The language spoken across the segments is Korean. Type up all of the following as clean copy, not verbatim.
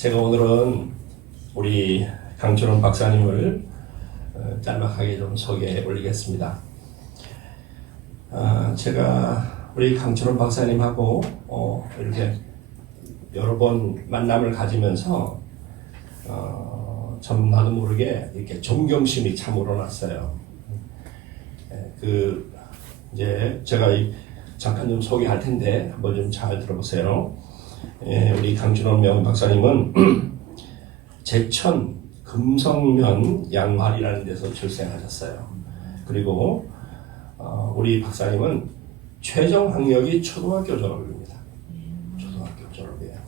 제가 오늘은 우리 강철원 박사님을 짤막하게 좀 소개해 올리겠습니다. 제가 우리 강철원 박사님하고 이렇게 여러 번 만남을 가지면서 참 나도 모르게 이렇게 존경심이 참 우러났어요. 이제 제가 잠깐 좀 소개할 텐데 한번 좀 잘 들어보세요. 우리 강철원 명 박사님은 제천 금성면 양화리라는 데서 출생하셨어요. 그리고 우리 박사님은 최종 학력이 초등학교 졸업입니다. 초등학교 졸업이에요.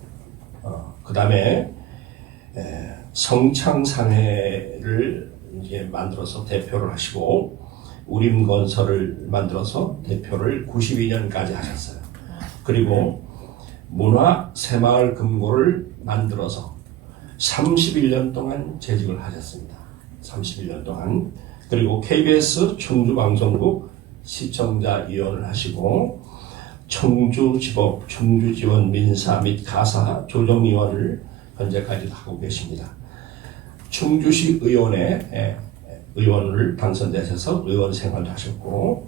그 다음에 성창사회를 이제 만들어서 대표를 하시고 우림건설을 만들어서 대표를 92년까지 하셨어요. 그리고 문화새마을금고를 만들어서 31년 동안 재직을 하셨습니다. 31년 동안. 그리고 KBS 충주방송국 시청자위원을 하시고 청주지법, 충주지원 민사 및 가사 조정위원을 현재까지도 하고 계십니다. 충주시 의원에 의원을 당선되셔서 의원 생활도 하셨고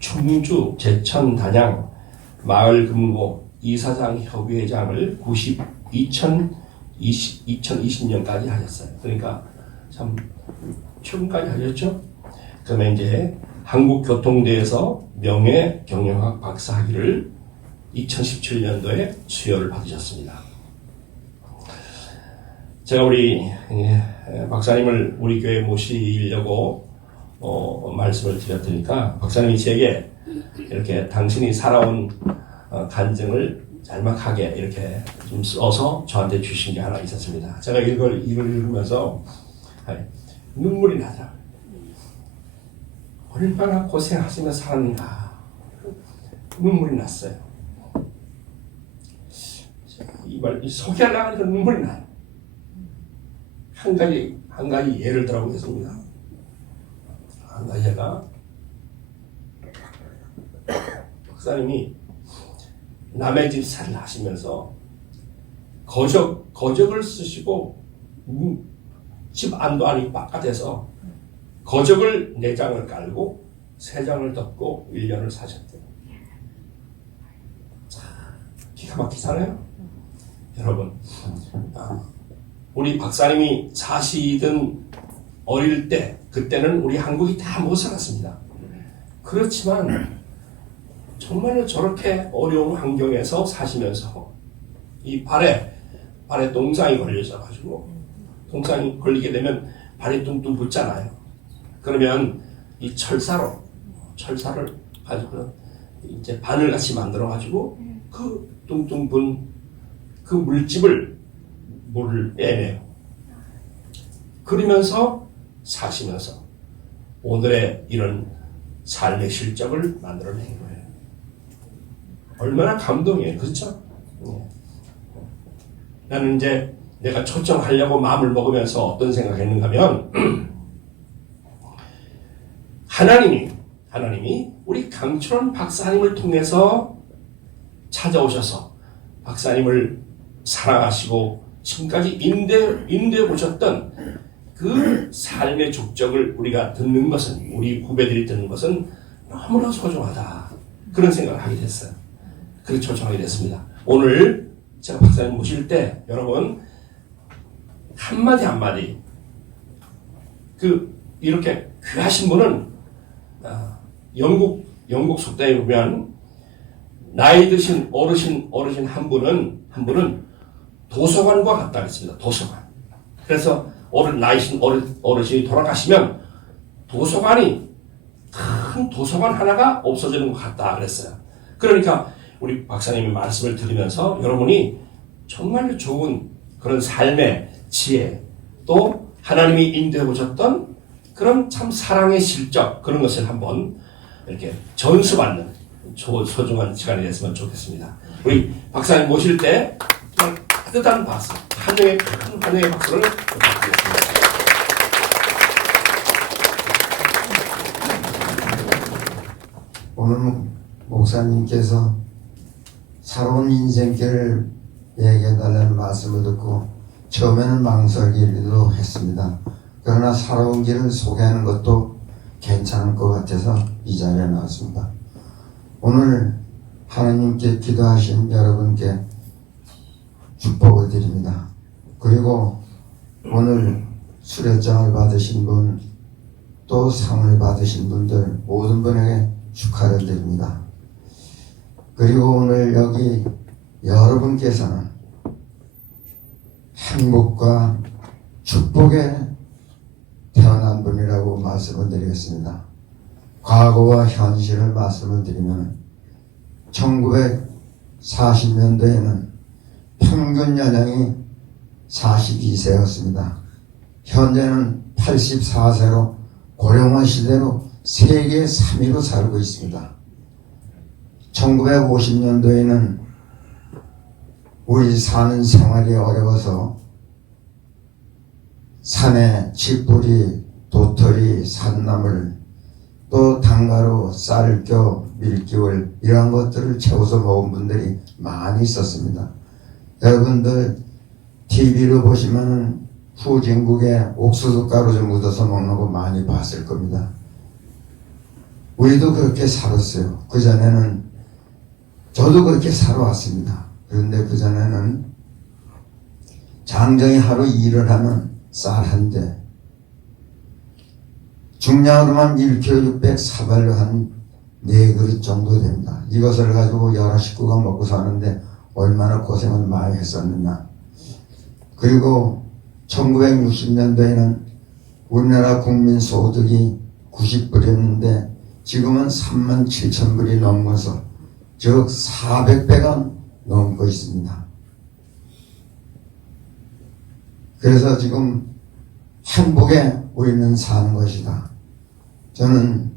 충주 제천 단양 마을금고 이사장 협의회장을 2020년까지 하셨어요. 그러니까 참 최근까지 하셨죠. 그러면 이제 한국교통대에서 명예경영학 박사학위를 2017년도에 수여를 받으셨습니다. 제가 우리 박사님을 우리 교회에 모시려고 말씀을 드렸으니까 박사님이 제게 이렇게 당신이 살아온 간증을 짤막하게 이렇게 좀 써서 저한테 주신 게 하나 있었습니다. 제가 이걸 읽으면서 눈물이 나더라고요. 얼마나 고생하시며 살았는가 눈물이 났어요. 이 소개하려고 하니까 눈물이 나요. 한 가지 예를 들어보겠습니다. 한 가지가 박사님이 남의 집 살을 하시면서 거적을 쓰시고 집 안도 아니고 바깥에서 거적을 4장을 깔고 3장을 덮고 1년을 사셨대요. 기가 막히잖아요. 여러분 우리 박사님이 사시던 어릴 때 그때는 우리 한국이 다 못 살았습니다. 그렇지만 정말로 저렇게 어려운 환경에서 사시면서 이 발에 동상이 걸려져가지고 동상이 걸리게 되면 발이 뚱뚱 붙잖아요. 그러면 이 철사를 가지고 이제 바늘같이 만들어가지고 그 뚱뚱 분 그 물을 빼내요. 그러면서 사시면서 오늘의 이런 삶의 실적을 만들어낸 거예요. 얼마나 감동이에요. 그렇죠? 나는 이제 내가 초청하려고 마음을 먹으면서 어떤 생각을 했는가 하면 하나님이 우리 강철원 박사님을 통해서 찾아오셔서 박사님을 사랑하시고 지금까지 인도해 보셨던 그 삶의 족적을 우리가 듣는 것은 우리 후배들이 듣는 것은 너무나 소중하다. 그런 생각을 하게 됐어요. 그래서 초청하게 됐습니다. 오늘 제가 박사님 모실 때 여러분 한마디 이렇게 귀하신 분은 영국 속담에 보면 나이 드신 어르신 한 분은 도서관과 같다 그랬습니다. 도서관. 그래서 나이신 어르신이 돌아가시면 큰 도서관 하나가 없어지는 것 같다 그랬어요. 그러니까 우리 박사님의 말씀을 들으면서 여러분이 정말로 좋은 그런 삶의 지혜 또 하나님이 인도해 보셨던 그런 참 사랑의 실적 그런 것을 한번 이렇게 전수받는 소중한 시간이 됐으면 좋겠습니다. 우리 박사님 모실 때 따뜻한 박수, 큰 환영의 박수를 부탁드리겠습니다. 오늘 목사님께서 새로운 인생길을 얘기해달라는 말씀을 듣고 처음에는 망설이기도 했습니다. 그러나 살아온 길을 소개하는 것도 괜찮을 것 같아서 이 자리에 나왔습니다. 오늘 하나님께 기도하신 여러분께 축복을 드립니다. 그리고 오늘 수료장을 받으신 분, 또 상을 받으신 분들 모든 분에게 축하를 드립니다. 그리고 오늘 여기 여러분께서는 행복과 축복에 태어난 분이라고 말씀을 드리겠습니다. 과거와 현실을 말씀을 드리면 1940년도에는 평균 연령이 42세였습니다. 현재는 84세로 고령화 시대로 세계 3위로 살고 있습니다. 1950년도에는 우리 사는 생활이 어려워서 산에 칡뿌리, 도토리, 산나물, 또 단가루, 쌀겨, 밀기울 이런 것들을 채워서 먹은 분들이 많이 있었습니다. 여러분들 TV로 보시면 후진국에 옥수수 가루 좀 묻어서 먹는 거 많이 봤을 겁니다. 우리도 그렇게 살았어요. 그전에는 저도 그렇게 살아왔습니다. 그런데 그전에는 장정이 하루 일을 하면 쌀 한 대, 중량으로만 1kg 600, 사발로 한 4그릇 정도 됩니다. 이것을 가지고 여러 식구가 먹고 사는데 얼마나 고생을 많이 했었느냐. 그리고 1960년도에는 우리나라 국민 소득이 90불이었는데 지금은 37,000불이 넘어서 즉 400배가 넘고 있습니다. 그래서 지금 행복에 우리는 사는 것이다. 저는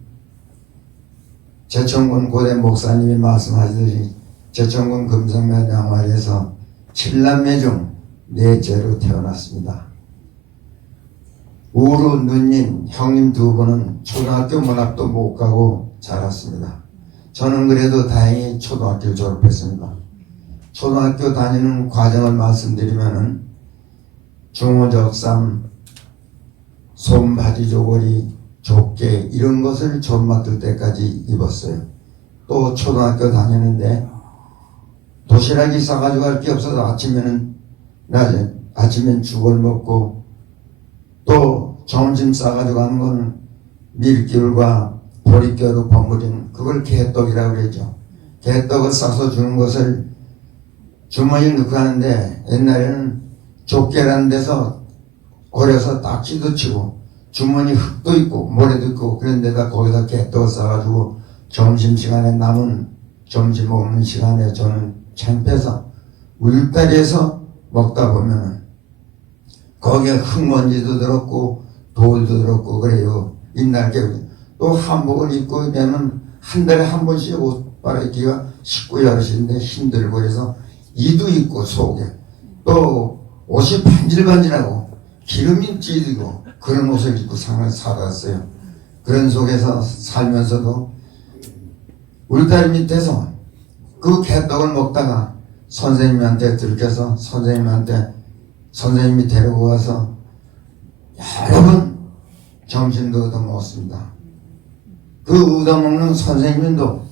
제천군 고대 목사님이 말씀하시듯이 제천군 금성면 양화리에서 7남매 중 넷째로 태어났습니다. 우루 누님, 형님 2분은 초등학교 문학도 못 가고 자랐습니다. 저는 그래도 다행히 초등학교를 졸업했습니다. 초등학교 다니는 과정을 말씀드리면은 중어적삼, 솜바지 조거리, 족개 이런 것을 좀 맡을 때까지 입었어요. 또 초등학교 다니는데 도시락이 싸가지고 갈 게 없어서 아침엔 죽을 먹고 또 점심 싸가지고 가는 건 밀기울과 보리뼈로 버무린 그걸 개떡이라고 그러죠. 개떡을 싸서 주는 것을 주머니에 넣고 하는데 옛날에는 족개라는 데서 고려서 딱지도 치고 주머니 흙도 있고 모래도 있고 그런 데다 거기다 개떡을 싸가지고 점심시간에 남은 점심 먹는 시간에 저는 창피해서 울다리에서 먹다 보면은 거기에 흙먼지도 들었고 돌도 들었고 그래요. 옛날에 또 한복을 입고 되면 한 달에 한 번씩 옷 빨아입기가 식구 여럿인데 힘들고 그래서 이도 있고 속에 또 옷이 반질반질하고 기름이 찌들고 그런 옷을 입고 살았어요. 그런 속에서 살면서도 울다리 밑에서 그 개떡을 먹다가 선생님한테 들켜서 선생님이 데리고 가서 여러 번 점심도 얻어먹었습니다. 그 얻어먹는 선생님도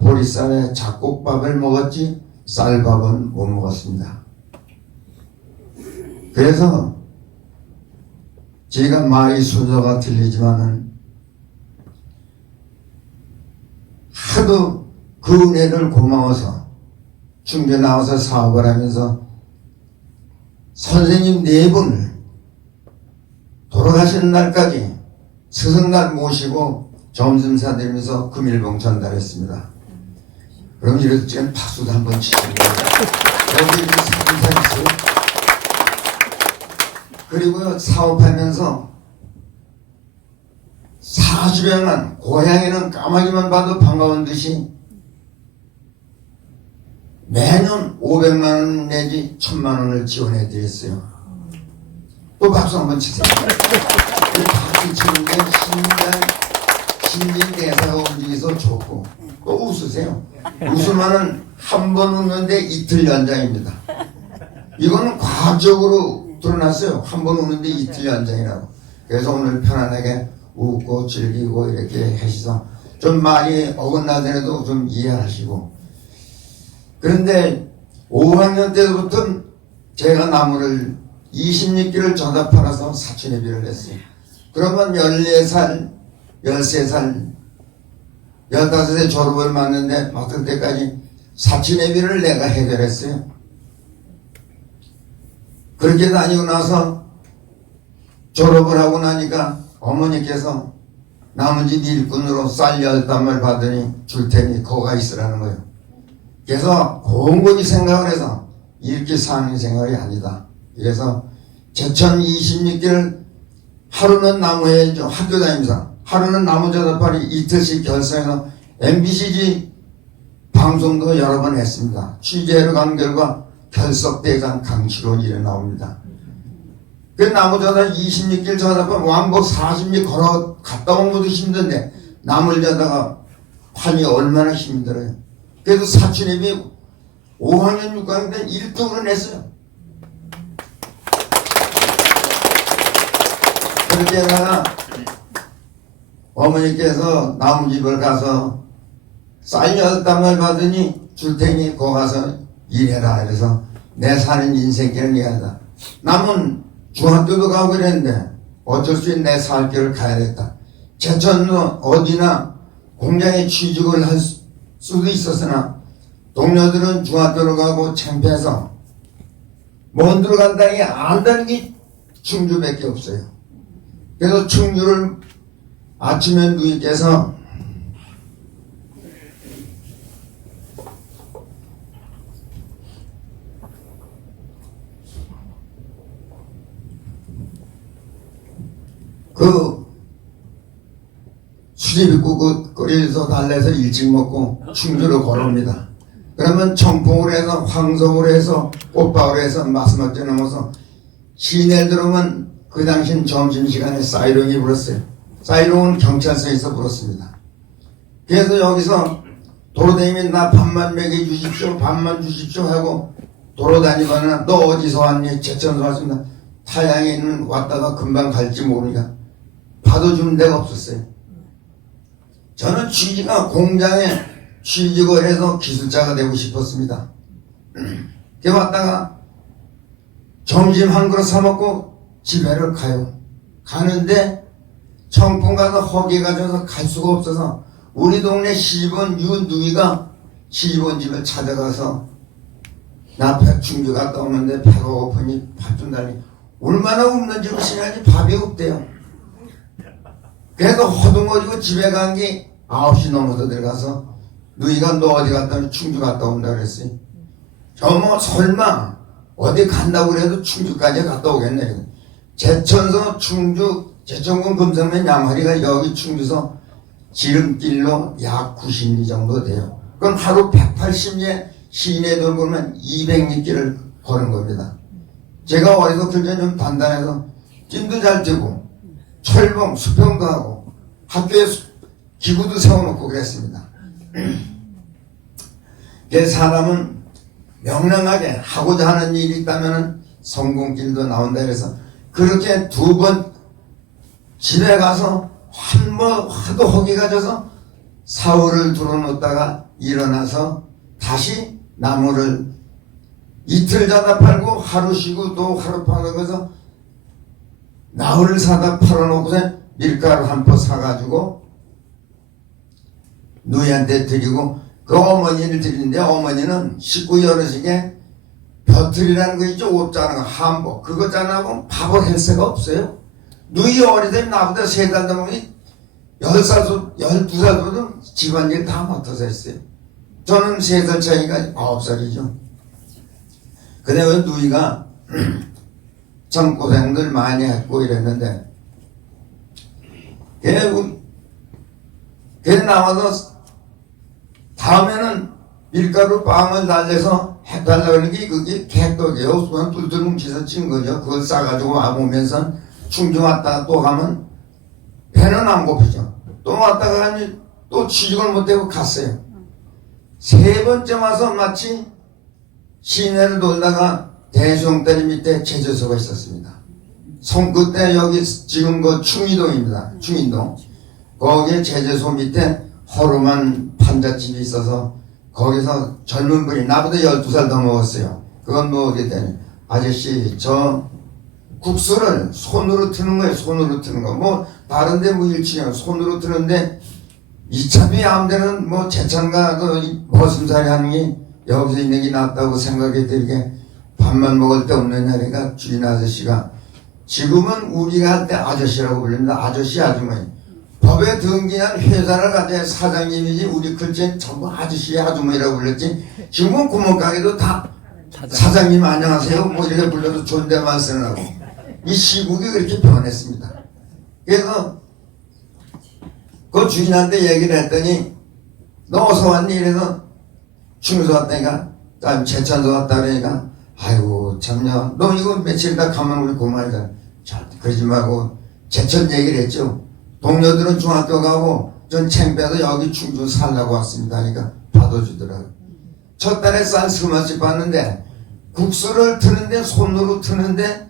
보리쌀에 잡곡밥을 먹었지 쌀밥은 못 먹었습니다. 그래서 제가 말이 순서가 틀리지만은 하도 그 은혜를 고마워서 중교 나와서 사업을 하면서 선생님 4분을 돌아가시는 날까지 스승날 모시고 점심 사드리면서 금일봉 전달했습니다. 그럼 이럴 때는 박수도 한번 치시고 여기 이렇게 사진 있어요. 그리고 사업하면서 40여년 고향에는 까마귀만 봐도 반가운 듯이 매년 500만 원 내지 1000만 원을 지원해 드렸어요. 또 박수 한번 치세요. 이 박수 치는 게 신진대사가 움직여서 좋고 또 웃으세요. 웃으면은 한 번 웃는데 이틀 연장입니다. 이거는 과학적으로 드러났어요. 한 번 우는데 이틀 연장이라고. 그래서 오늘 편안하게 웃고 즐기고 이렇게 하시서 좀 많이 어긋나더라도 좀 이해하시고. 그런데 5학년 때부터 제가 나무를 26개를 저다 팔아서 사춘예비를 했어요. 그러면 14살, 13살, 15세 졸업을 맞는데 맡을 때까지 사춘예비를 내가 해결했어요. 그렇게 다니고 나서 졸업을 하고 나니까 어머니께서 나머지 일꾼으로 쌀 10담을 받으니 줄 테니 거가 있으라는 거예요. 그래서 곰곰이 생각을 해서 이렇게 사는 생활이 아니다. 그래서 제천 26개를 하루는 나무 해야죠. 학교 다니면서 하루는 나무 저다팔이 이틀씩 결성해서 MBCG 방송도 여러 번 했습니다. 취재를 간 결과 결석대장 강치론이 나옵니다. 그 나무 저다 26길 저다팔 왕복 40리 걸어 갔다 온 것도 힘든데 나무를 저다가 판이 얼마나 힘들어요. 그래도 사춘예비 5학년 6학년 때 1등으로 냈어요. 그렇게 하다가 어머니께서 나무집을 가서 쌀 10담을 받으니 줄 테니 거 가서 일해라. 그래서 내 사는 인생길은 이하다. 남은 중학교도 가고 그랬는데 어쩔 수 없이 내 살 길을 가야 됐다. 제천도 어디나 공장에 취직을 할 수도 있었으나 동료들은 중학교를 가고 창피해서 먼 데로 간다니 안다는 게 충주밖에 없어요. 그래서 충주를 아침에 누이께서 그 수제비국 끓여서 달래서 일찍 먹고 충주로 걸어옵니다. 그러면 청풍으로 해서 황성으로 해서 꽃밭으로 해서 마스막지 넘어서 시내 들어오면 그 당시엔 점심시간에 사이렌이 불었어요. 사이렌은 경찰서에서 불었습니다. 그래서 여기서 도로다니면 나 밥만 먹여주십시오, 밥만 주십시오 하고 도로다니거나 너 어디서 왔니? 제천서 왔습니다. 타양에 있는 왔다가 금방 갈지 모르니까 받아주는 데가 없었어요. 저는 취직가 공장에 취직을 해서 기술자가 되고 싶었습니다. 그래 왔다가 점심 한 그릇 사먹고 집에를 가요. 가는데 청풍 가서 허기가 져서 갈 수가 없어서 우리 동네 시집온 유누이가 시집온 집을 찾아가서 나 충주 갔다 오는데 배가 고프니 밥 좀 달니 얼마나 웃는지 웃으냐지 밥이 없대요. 그래서 허둥거리고 집에 간 게 9시 넘어서 들어가서 누이가 너 어디 갔다 오니 충주 갔다 온다 그랬어요. 저 뭐 설마 어디 간다고 그래도 충주까지 갔다 오겠네. 제천서 충주 제천군 금성면 양화리가 여기 충주서 지름길로 약 90리 정도 돼요. 그럼 하루 180리 시내 돌고는 200리길을 걸은 겁니다. 제가 어려서 그전에 좀 단단해서 찜도 잘 뜨고 철봉, 수평도 하고 학교에 기구도 세워놓고 그랬습니다. 사람은 명랑하게 하고자 하는 일이 있다면 성공길도 나온다 그래서 그렇게 2번 집에 가서 한 번 하도 허기가 져서 사흘을 들어놓다가 일어나서 다시 나무를 이틀 자다 팔고 하루 쉬고 또 하루 팔아서 나흘을 사다 팔아놓고서 밀가루 한 포 사가지고 누이한테 드리고 그 어머니를 드리는데 어머니는 식구 여럿에게 벼틀이라는 거 있죠. 옷 짜는 거 한복 그거 짜나고 밥을 할 새가 없어요. 누이 어리더니 나보다 3달 더 먹으니 10살, 12살도 집안일 다 맡아서 했어요. 저는 3살 차이가 9살이죠. 근데 누이가 참 고생들 많이 했고 이랬는데 걔 나와서 다음에는 밀가루 빵을 날려서 해달라고 하는 게 그게 개떡이에요. 그냥 뚫뚫 뭉치서 찐 거죠. 그걸 싸가지고 와보면서 충주 왔다가 또 가면 배는 안 고프죠. 또 왔다가 가니 또 취직을 못하고 갔어요. 3번째 와서 마치 시내를 돌다가 대수영다리 밑에 제재소가 있었습니다. 그때 여기 지금 그 충이동입니다. 충인동. 거기에 제재소 밑에 허름한 판잣집이 있어서 거기서 젊은 분이 나보다 12살 더 먹었어요. 그건 뭐 어디 되니 아저씨 저 국수를 손으로 트는 거예요. 손으로 트는 거. 뭐 다른데 뭐 일치냐 손으로 트는데 이참에 아무데는 뭐 제찬과 그 버슴살이 하는 게 여기서 있는 게 낫다고 생각이 들게 밥만 먹을 데 없는 날이니까 주인 아저씨가 지금은 우리가 할 때 아저씨라고 불립니다. 아저씨 아주머니. 법에 등기한 회사를 가져야 사장님이지 우리 글자는 전부 아저씨 아주머니라고 불렸지. 지금은 구멍가게도 다 사장님 안녕하세요 뭐 이렇게 불러도 존댓말 쓰느라고. 이 시국이 그렇게 변했습니다. 그래서 그 주인한테 얘기를 했더니 너 어서 왔니? 이래서 충에서 왔다니까 제천서 왔다 그러니까 아이고 참냐 너 이거 며칠 있다 가면 우리 고만이다. 자 그러지 말고 제천 얘기를 했죠. 동료들은 중학교 가고 전 챙빼서 여기 충주 살라고 왔습니다. 그러니까 받아주더라고요. 첫 달에 쌀 3만씩 받는데 국수를 트는데 손으로 트는데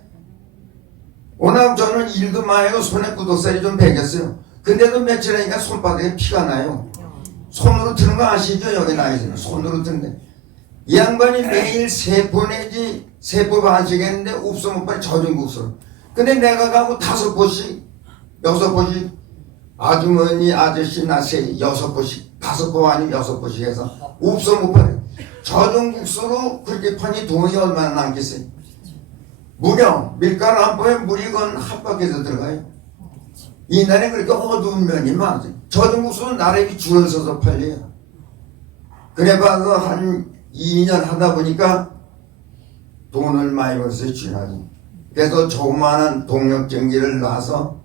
워낙 저는 일도 많이 하고 손에 구독살이 좀 배겼어요. 근데도 며칠 하니까 손바닥에 피가 나요. 손으로 트는 거 아시죠? 여기 나이지는 손으로 트는데 이 양반이 매일 3포 내지 3포 반씩 했는데 읍소 못발이 젖은 국수를. 근데 내가 가고 5포씩 6포씩 아주머니 아저씨 나 6포씩 5포 아니면 6포씩 해서 읍소 못발이 젖은 국수로 그렇게 파니 돈이 얼마나 남겠어요. 무려 밀가루 한 포에 물이 건 한 바퀴에서 들어가요. 이날에 그렇게 어두운 면이 많아요. 젖은 국수는 나름이 줄을 서서 팔려요. 그래 봐서 한 2년 하다 보니까 돈을 많이 벌었어요. 주인아줌. 그래서 조그마한 동력전기를 놔서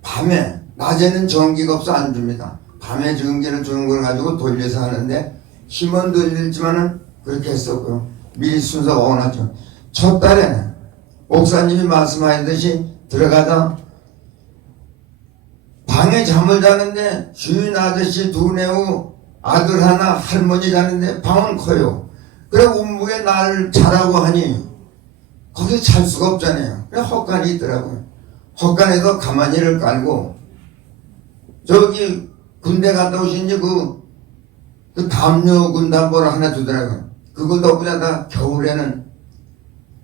밤에 낮에는 전기가 없어 안 줍니다. 밤에 전기를 주는 걸 가지고 돌려서 하는데 힘은 들리지만은 그렇게 했었고요. 미리 순서가 원하죠. 첫 달에 목사님이 말씀하셨듯이 들어가다 방에 잠을 자는데 주인 아저씨 2네우 아들 하나 할머니 자는데 방은 커요. 그래 운묵에 날 자라고 하니 거기 잘 수가 없잖아요. 그래 헛간이 있더라고요. 헛간에서 가만히를 깔고 저기 군대 갔다 오신 그 담요 군담보를 하나 두더라고요. 그걸 덮고 자다 겨울에는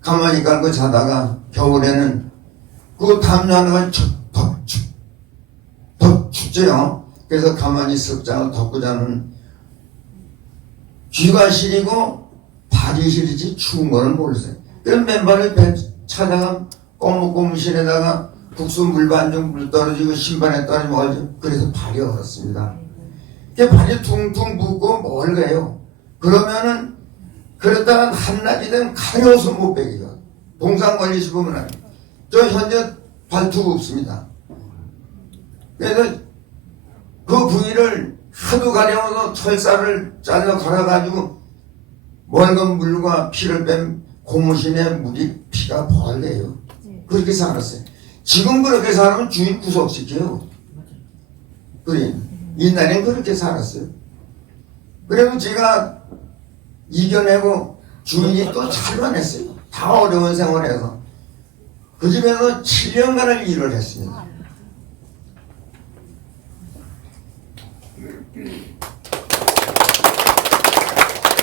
가만히 깔고 자다가 겨울에는 그 담요 하나가 더 춥죠. 그래서 가만히 쓱 자고 덮고 자는 귀가 시리고 발이 시리지 추운 거는 모르겠어요. 그럼 맨발을 배 찾아가 꼬무꼬무실에다가 국수 물반죽 물 떨어지고 신발에 떨어지면 얼죠. 그래서 발이 얼었습니다. 발이 퉁퉁 붓고 뭘 가요. 그러면은 그러다가 한낮이 되면 가려워서 못 베기가. 동상 걸리시면 저 현재 발톱 없습니다. 그래서 그 부위를 하도 가려워서 철사를 잘라 갈아가지고 멀건 물과 피를 뺀 고무신에 물이 피가 벌레요. 그렇게 살았어요. 지금 그렇게 살면 주인 구속시켜요. 그래. 옛날엔 그렇게 살았어요. 그리고 제가 이겨내고 주인이 또 잘만했어요. 다 어려운 생활에서. 그 집에서 7년간을 일을 했습니다.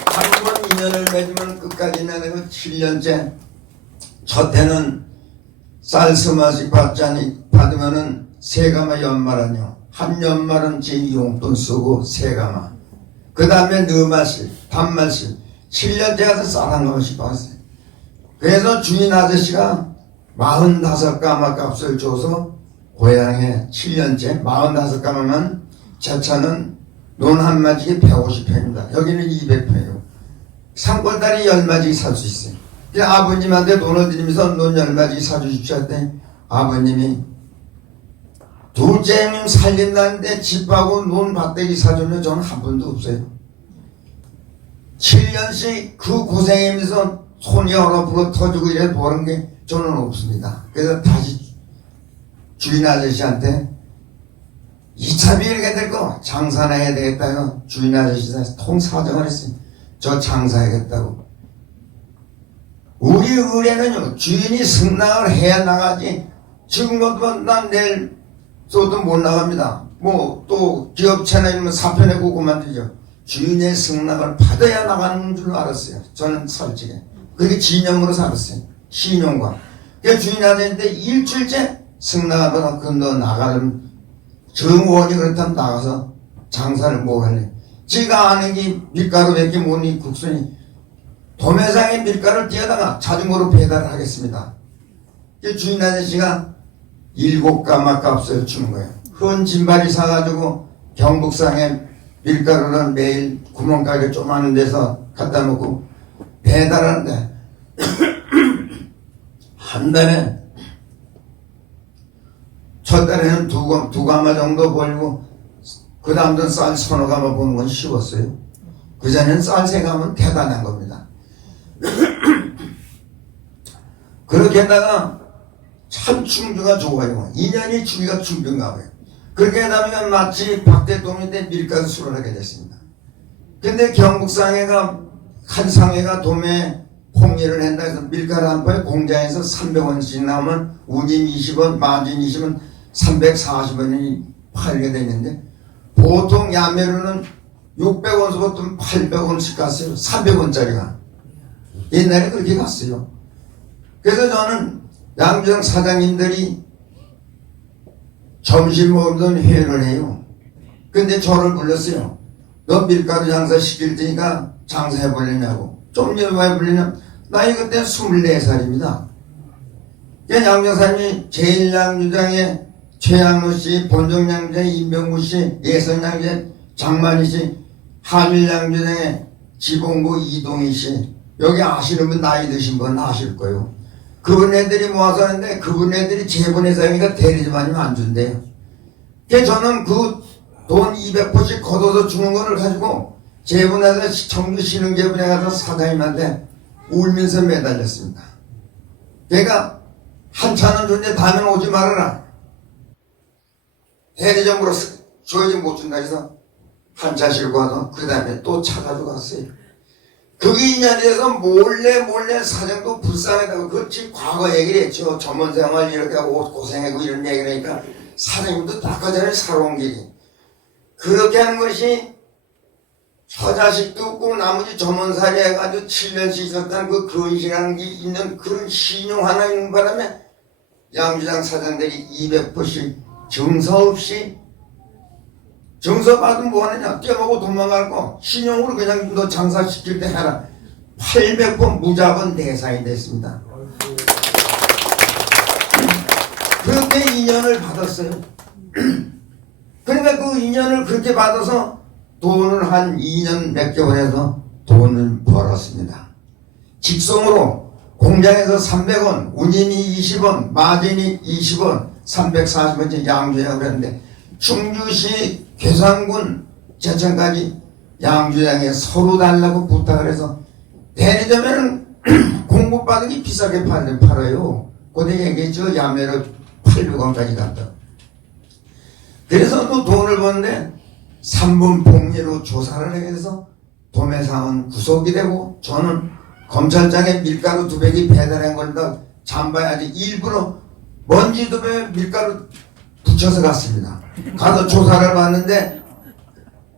한 번 인연을 맺으면 끝까지 내내고 7년째 첫 해는 쌀스마씩 받으면은 세가마 연말은요. 한 연말은 제 용돈 쓰고 세가마. 그 다음에 너마씩, 반말씩 7년째 가서 쌀 한 가마씩 받았어요. 그래서 주인 아저씨가 45가마 값을 줘서 고향에 7년째 45가마면 제 차는 논 한 마지에 150평입니다. 여기는 200평이고 산골다리 10마지 살 수 있어요. 그래서 아버님한테 돈을 드리면서 논 10마지 사주십시오 했더니 아버님이 둘째 형님 살린다는데 집하고 논 밭대기 사주면 저는 한 번도 없어요. 7년씩 그 고생하면서 손이 얼어붙어 터지고 이래 보는 게 저는 없습니다. 그래서 다시 주인 아저씨한테 이참이 이렇게 될 거 장사나 해야 되겠다고 주인 아저씨한테 통사정을 했어요. 저 장사하겠다고. 우리 의뢰는요, 주인이 승낙을 해야 나가지, 지금 것도 난 내일 쏘도 못 나갑니다. 뭐, 또 기업체나 이런 거 사표 내고 그만두죠. 주인의 승낙을 받아야 나가는 줄 알았어요. 저는 솔직히. 그게 진념으로 살았어요. 신용과. 그 주인한테 일주일째 승낙하다가 너 나가면 정원이 그렇다면 나가서 장사를 뭐 할래. 지가 아는 게 밀가루밖에 못니 국순이 도매상에 밀가루를 띄어다가 자전거로 배달을 하겠습니다. 그 주인 아저씨가 7가마 값을 주는 거예요. 흔 진발이 사가지고 경북상에 밀가루를 매일 구멍가게 조그마한 데서 갖다 놓고 배달하는데 한 달에 첫 달에는 두 가마 정도 벌고 그 다음부터는 쌀 서너 가마 버는 건 쉬웠어요. 그 전에는 쌀 세 가마는 대단한 겁니다. 그렇게 하다가 참 충주가 좋아요. 인연이 주기가 충주인가 봐요. 그렇게 하다 보면 마치 박 대통령 때 밀가루 수를 하게 됐습니다. 근데 경북상해가 한 상해가 도매 홍리를 한다 해서 밀가루 한 포에 공장에서 300원씩 나오면 운임 20원, 마진 20원, 340원이 팔게 되는데 보통 야매로는 600원서부터 800원씩 갔어요. 300원짜리가. 옛날에 그렇게 갔어요. 그래서 저는 양주장 사장님들이 점심 먹으면 회의를 해요. 근데 저를 불렀어요. 너 밀가루 장사 시킬 테니까 장사해보려냐고. 좀 해보려냐. 나이 그때 24살입니다. 양주장사님이 제1양주장에 최양로 씨, 본정양주장에 임병구 씨, 예선양주장에 장만희 씨, 한일양주장에 지봉구 이동희 씨. 여기 아시는 분 나이 드신 분 아실 거예요. 그분 애들이 모아서 하는데 그분 애들이 재분회사니까 대리점 아니면 안 준대요. 그래서 저는 그 돈 200포씩 걷어서 주는 거를 가지고 재분회사 청주 신흥재분에 가서 사장님한테 울면서 매달렸습니다. 걔가 한 차는 준대 다음엔 오지 말아라. 대리점으로 줘야지 못 준다 해서 한 차 싣고 와서 그 다음에 또 차 가지고 갔어요. 그게 인연이 돼서 몰래 사장도 불쌍하다고 그 지금 과거 얘기를 했죠. 전문생활 이렇게 하고 고생하고 이런 얘기를 하니까 사장님도 아까 전에 살아온 길이 그렇게 하는 것이 저 자식도 없고 나머지 전문살이 해가지고 7년씩 있었던 그 근시라는 게 있는 그런 신용 하나 있는 바람에 양주장 사장들이 200%씩 증서 없이 증서 받으면 뭐하느냐 떼먹고 도망갈 거 신용으로 그냥 너 장사시킬 때 해라 800번 무자본 대상이 됐습니다. 그렇게 인연을 받았어요. 그러니까 그 인연을 그렇게 받아서 돈을 한 2년 몇 개월 해서 돈을 벌었습니다. 직송으로 공장에서 300원, 운임이 20원, 마진이 20원, 340원째 양주장을 했는데 충주시 괴산군 제천까지 양주장에 서로 달라고 부탁을 해서 대리점에는 공급받은 게 비싸게 팔아요. 그때 얘기했죠. 야매로 800원까지 갔다. 그래서 또 돈을 버는데 3분 폭리로 조사를 해서 도매상은 구속이 되고 저는 검찰장에 밀가루 200이 배달한 걸 다 잠봐야지 일부러 먼지두배 밀가루 붙여서 갔습니다. 가서 조사를 받는데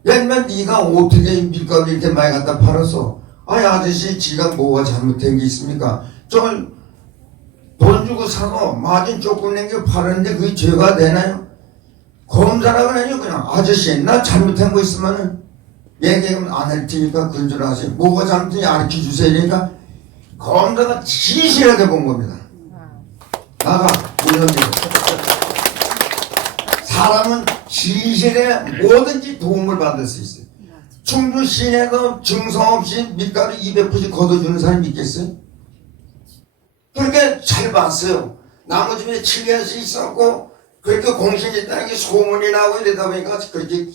옛날 네가 어떻게 밀가루 이렇게 많이 갖다 팔았어? 아이 아저씨 지가 뭐가 잘못된 게 있습니까? 저 돈 주고 사고 마진 조금 남겨 팔았는데 그게 죄가 되나요? 검사라고 하니 그냥 아저씨 나 잘못한 거 있으면은 얘기하면 안 할 테니까 그런 줄 아세요. 뭐가 잘못인지 알려 주세요. 그러니까 검사가 지실하게 본 겁니다. 나가 물론이고 사람은 지실에 뭐든지 도움을 받을 수 있어요. 충주 시내도 증서 없이 밀가루 200포씩 걷어주는 사람이 있겠어요? 그렇게 잘 봤어요. 나무 집에 7년씩 있었고 그렇게 공신이 있다는 게 소문이 나고 이러다 보니까 그렇게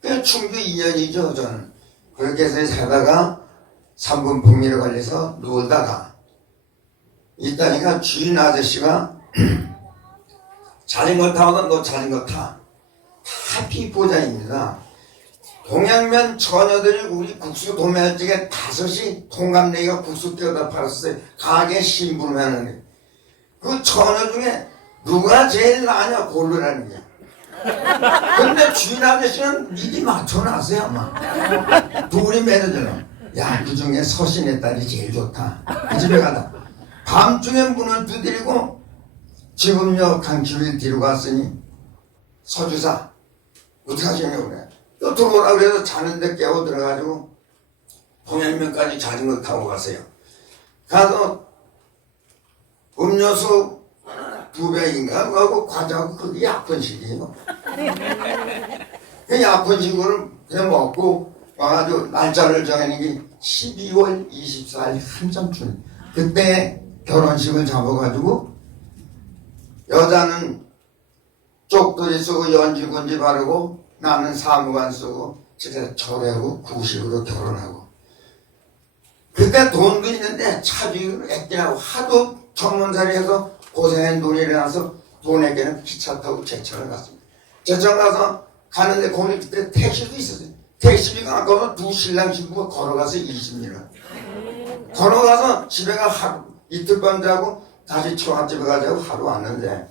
그냥 충주 인연이죠. 저는 그렇게 해서 살다가 3분 폭리로 걸려서 놀다가 있다니까 주인 아저씨가 자전거 타거든 너 자전거 타. 다 피보자입니다. 동양면 처녀들이 우리 국수 도매할 적에 5시 통감내기가 국수 떼어다 팔았어요. 가게 심부름하는 그 처녀 중에 누가 제일 나냐 고르라는 거야. 근데 주인 아저씨는 미리 맞춰놨어요 아마. 둘이 매너들은 야그 중에 서신의 딸이 제일 좋다. 그 집에 가다 밤중에 문을 두드리고 지금요 강추를 뒤로 갔으니 서주사 어떻게 하시냐고 그래. 또 들어오라 그래서 자는데 깨워 들어가지고 동양면까지 자전거 타고 갔어요. 가서 음료수 2병인가 하고 과자하고 그게 약분식이에요. 그 약분식을 그냥 먹고 와가지고 날짜를 정하는 게 12월 24일 한정춘 그때 결혼식을 잡아가지고 여자는 쪽돌이 쓰고 연지군지 바르고 나는 사무관 쓰고 집에서 절하고 구식으로 결혼하고 그때 돈도 있는데 차비를 애끼라고 하도 전문살이 해서 고생한 돈이 일어나서 돈 애끼는 기차 타고 제천을 갔습니다. 제천 가서 가는데 거기 그때 택시도 있었어요. 택시비가 아까워 두 신랑 신부가 걸어가서 20년 걸어가서 집에가 하루 이틀 밤 자고 다시 처갓집에 가자고 하루 왔는데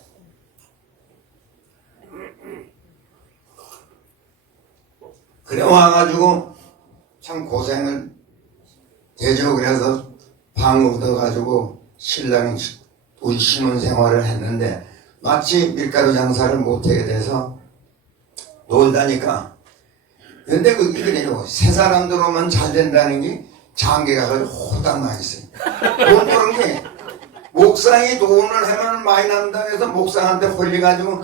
그래 와가지고 참 고생을 되죠. 그래서 방 얻어가지고 신랑 우리 신혼생활을 했는데 마치 밀가루 장사를 못하게 돼서 놀다니까 근데 그게 그래요. 세 사람들 오면 잘 된다는 게 장계가 가지고 호당 많이 있어요. 돈 버는 게 목상이 돈을 하면 많이 난다 해서 목상한테 홀려가지고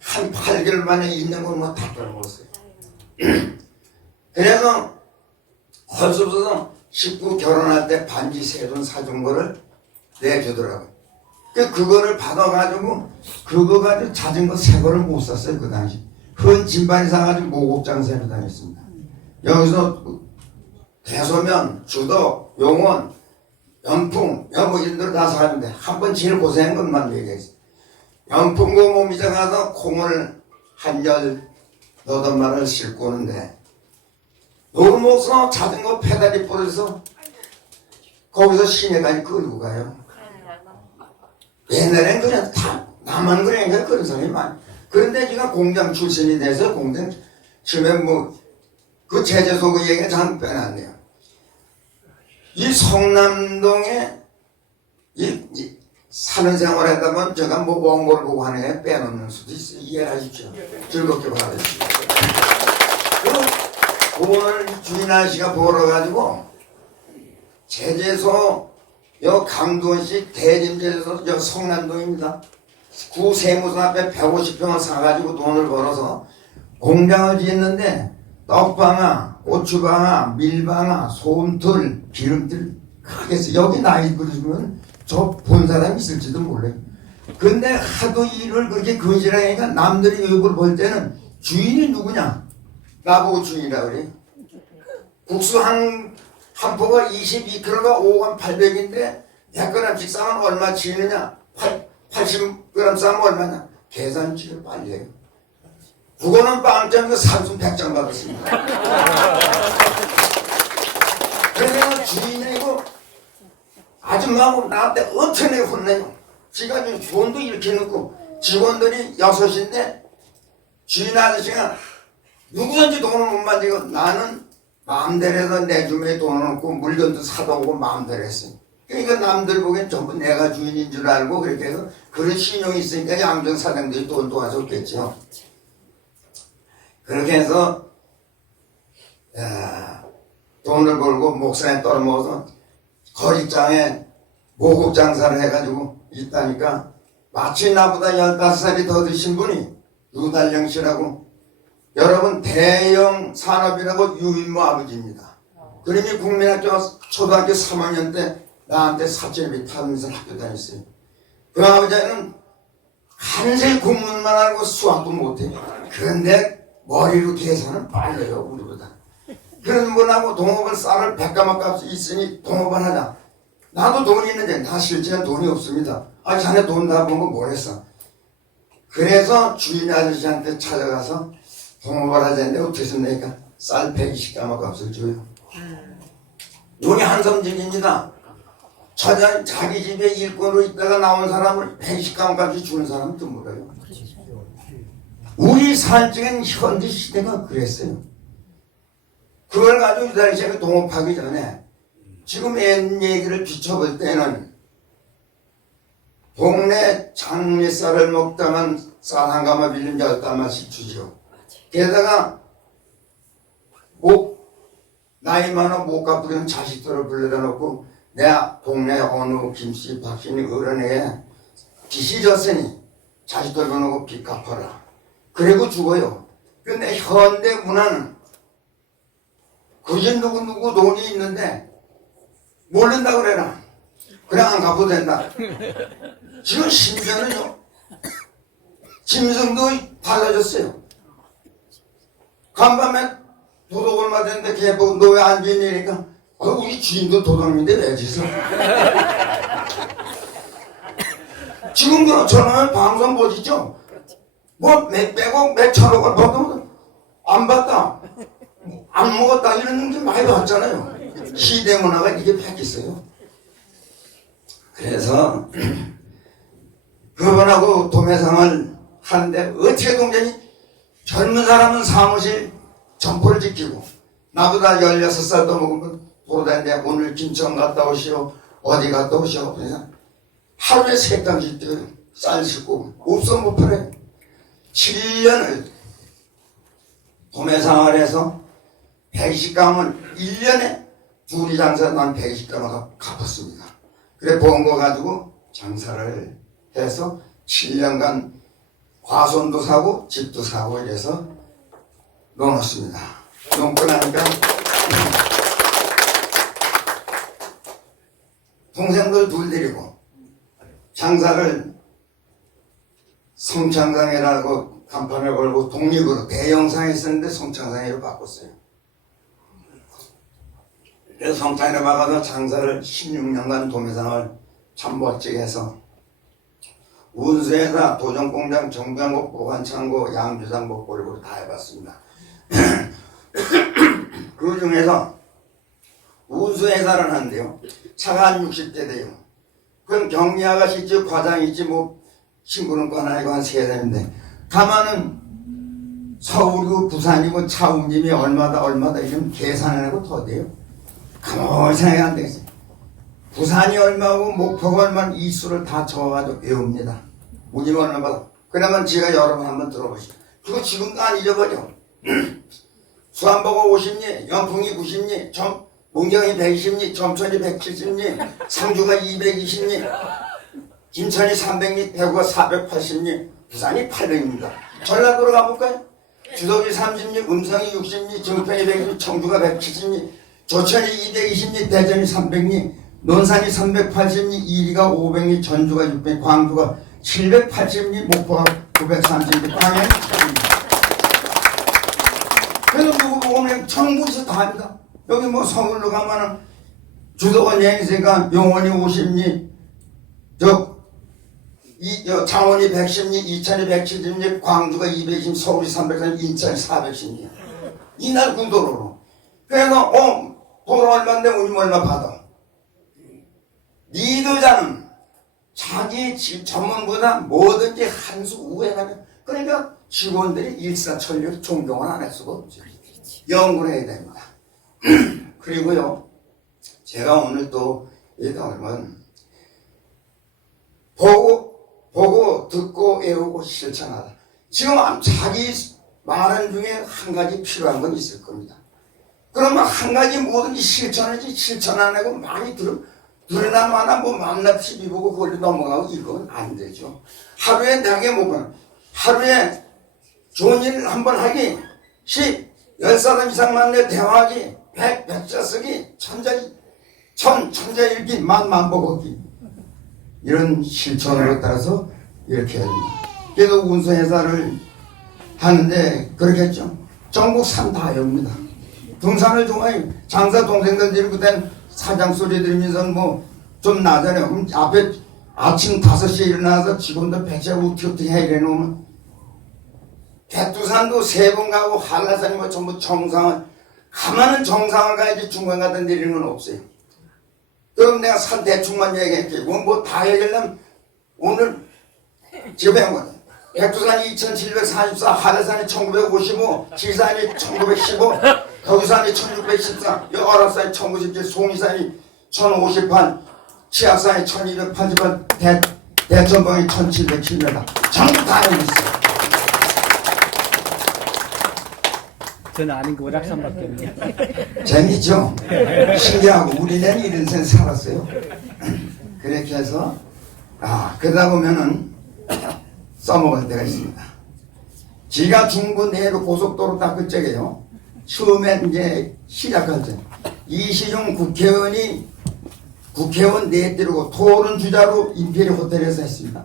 한 8개월 만에 있는 걸 뭐 다 떨어먹었어요. 그래서 할 수 없어서 식구 결혼할 때 반지 세 돈 사준 거를 내주더라고요. 그거를 받아가지고 그거 가지고 자전거 새 거를 못 샀어요. 그 당시 흔 진반이 사가지고 모곡장사로 다녔습니다. 여기서 대소면, 주도, 용원, 연풍, 뭐 이런 데를 다 사는데 한 번 제일 고생한 것만 얘기했어요. 연풍고 몸이자 가서 콩을 한 18마리를 싣고 오는데 노르목서 자전거 페달이 부러져서 거기서 시내까지 끌고 가요. 옛날엔 그냥 다 나만 그러니까 그런 사람이 많아. 그런데 제가 공장 출신이 돼서 공장 처음에 그 제재소 그 얘기가 잘 빼놨네요. 이 성남동에 사는 생활 하다 보면 제가 원고를 보고 하는 게 빼놓는 수도 있어요. 이해하십시오. 즐겁게 받아주십시오. 오늘 주인 아저씨가 벌어가지고 제재소 여 강동시 대림제에서 여 성남동입니다. 구 세무서 앞에 150평을 사가지고 돈을 벌어서 공장을 짓는데 떡방아, 고추방아, 밀방아, 솜틀, 기름틀 크게 써. 여기 나이 그러시면 저 본 사람이 있을지도 몰라요. 근데 하도 일을 그렇게 근실하니까 남들이 욕을 볼 때는 주인이 누구냐? 나보고 주인이라 그래. 국수 한 포가 22kg가 5만 800인데 100g씩 싸면 얼마 치느냐? 80g 싸면 얼마냐? 계산치를 빨리 해요. 그거는 빵점에서 상품 100장 받았습니다. 그래서 주인이고 아줌마하고 나한테 어떻게 혼내요? 지가 돈도 이렇게 넣고 직원들이 6인데 주인 아저씨가 누구든지 돈을 못 만지고 나는 마음대로 해서 내 주머니에 돈을 넣고 물건도 사다 오고 마음대로 했어요. 그러니까 남들 보기엔 전부 내가 주인인 줄 알고 그렇게 해서 그런 신용이 있으니까 양정사장들이 돈 도와줬겠죠. 그렇게 해서 돈을 벌고 목상에 떨어먹어서 거리장에 모국 장사를 해가지고 있다니까 마치 나보다 15살이 더 드신 분이 유달령 씨라고 여러분 대형 산업이라고 유인모 아버지입니다. 그러니 국민학교 초등학교 3학년 때 나한테 사채비 타면서 학교 다녔어요. 그 아버지는 한세 국문만 알고 수학도 못해요. 그런데 머리로 계산은 빨라요 우리보다. 그런 분하고 동업을 쌀을 100가마 값이 있으니 동업을 하자. 나도 돈이 있는데 나 실제는 돈이 없습니다. 아 자네 돈 다 번 거 뭘 했어? 그래서 주인 아저씨한테 찾아가서 동업을 하자는데 어떻게 했습니까? 쌀 120가마 값을 줘요. 눈이 한섬진입니다. 저녁 자기 집에 일꾼으로 있다가 나온 사람을 120가마 값이 주는 사람은 드물어요. 우리 살적인 현대 시대가 그랬어요. 그걸 가지고 이 당시에 동업하기 전에 지금 옛 얘기를 비춰볼 때는 동네 장례쌀을 먹다만 쌀 한 가마 빌리면 10가마씩 주죠. 게다가 나이 많아 못 갚으면 자식들을 불러다 놓고 내 동네 어느 김씨 박씨니 어른에게 빚이 졌으니 자식들 불러놓고 빚 갚아라. 그리고 죽어요. 근데 현대 문화는 그 집 누구 돈이 있는데 모른다 그래라. 그래 안 갚아도 된다. 지금 심지어는요. 짐승도 달라졌어요. 간밤에 도둑을 맞았는데 걔 보고 너 왜 안 지니니까 우리 주인도 도둑인데 왜 짓어? 지금 그처럼 방송 보시죠? 뭐 몇백억 몇천억을 벌어도 안 봤다 안 먹었다 이런 게 많이 봤잖아요. 시대 문화가 이게 바뀌었어요. 그래서 그분하고 도매상을 하는데 어떻게 동전이 젊은 사람은 사무실 점포를 지키고 나보다 16살도 먹으면 돌아다니는데 오늘 김천 갔다 오시오 어디 갔다 오시오 그래서 하루에 3강씩 뛰어요. 쌀 싣고 없어 못 팔아요. 7년을 도매상을해서 120가만 1년에 둘이 장사 난 120가만 갚았습니다. 그래 번 거 가지고 장사를 해서 7년간 과손도 사고 집도 사고 이래서 넣어놨습니다. 놓고 나니까 동생들 둘 데리고 장사를 성창상이라고 간판을 걸고 독립으로 대형상에 있었는데 성창상으로 바꿨어요. 그래서 성창에 박아서 장사를 16년간 도매상을 참 멋지게 해서 운수회사, 도전공장, 정비항목, 보관창고, 양주장, 목골고루 다 해봤습니다. 그 중에서 운수회사를 하는데요. 차가 한 60대 돼요. 그럼 경리 아가씨 있지, 과장 있지, 뭐 친구는 건 아니고 한 3사람인데 가만은 서울이고 부산이고 차 운임이 얼마다 이런 계산을 하고 더 돼요. 가만히 생각이 안 되겠어요. 부산이 얼마고 목표가 얼마는 이 수를 다 적어가지고 외웁니다. 운임이 얼마다. 그러면 제가 여러분 한번 들어보시죠. 그거 지금도 안 잊어버려. 수안보고 50리, 연풍이 90리, 문경이 120리, 점천이 170리, 상주가 220리, 김천이 300리, 대구가 480리, 부산이 800입니다. 전라도로 가볼까요? 주덕이 30리, 음성이 60리, 정평이 120리, 청주가 170리, 조천이 220리, 대전이 300리, 논산이 380리, 이리가 500리, 전주가 600리, 광주가 780리, 목포가 930리, 광양이 1000리. 그래서 누구 보면 전국에서 다 합니다. 여기 뭐 서울로 가면은 주도원 여행세가 용원이 50리, 창원이 110리, 이천이 170리, 광주가 220리, 서울이 330리, 인천이 410리. 이날 군도로로. 그래서 돈 얼마인데 운임 얼마 받아. 리더자는 자기 전문보다 뭐든지 한 수 우회하는 그러니까 직원들이 일사천리로 존경을 안 할 수가 없죠. 연구를 해야 됩니다. 그리고요, 제가 오늘 또 얘기하면 보고 듣고 외우고 실천하다. 지금 자기 말한 중에 한 가지 필요한 건 있을 겁니다. 그러면 한 가지 뭐든지 실천하지 실천 안 하고 많이 들으나 마나 뭐 만나 TV 보고 그걸로 넘어가고 이건 안 되죠. 하루에 나게 먹으면 하루에 좋은 일 한 번 하기 10사람 이상 만나 대화하기 100자 쓰기 천자 읽기 만보걷기 이런 실천으로 따라서 이렇게 해야 됩니다. 그래서 운수회사를 하는데 그렇겠죠. 전국 산 다 엽니다. 등산을 좋아해요. 장사 동생들 데리고 그때는 사장 소리 들으면서 뭐 좀 나잖아요. 그럼 앞에 아침 5시에 일어나서 직원들 배차 어떻게 해 이래놓으면 백두산도 3번 가고 한라산이 뭐 전부 정상을 가만은 정상을 가야지 중간 가다 내리는 건 없어요. 그럼 내가 산 대충만 얘기할게. 뭐 다 얘기하려면 오늘 집에 한 거예요. 백두산이 2744, 하늘산이 1955, 지산이 1915, 거기산이 1614, 어라산이 1917, 송이산이 1058, 치악산이 1288, 대천봉이 1707m. 전부 다 여기 있어요. 저는 아는 게 오락산밖에 없네요. 재밌죠? 신기하고 우리는 이런 생 살았어요. 그렇게 해서 그러다 보면은 써먹을 때가 있습니다. 지가 중부 내로 고속도로 다 그쪽이에요. 처음에 이제 시작할 때 이시중 국회의원 내띠르고 토론 주자로 임페리 호텔에서 했습니다.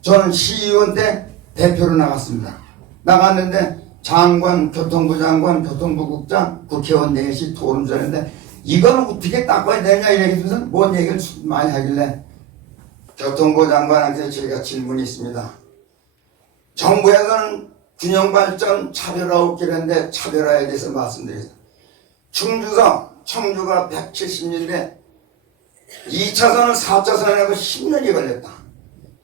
저는 시의원 때 대표로 나갔습니다. 나갔는데 장관, 교통부 장관, 교통부 국장, 국회의원 넷이 토론전인데 이걸 어떻게 닦아야 되냐 이러면서 뭔 얘기를 많이 하길래 교통부 장관한테 제가 질문이 있습니다. 정부에서는 균형발전 차별화 없기로 했는데 차별화에 대해서 말씀드리겠습니다. 청주가 170년대 2차선은 4차선이라고 10년이 걸렸다.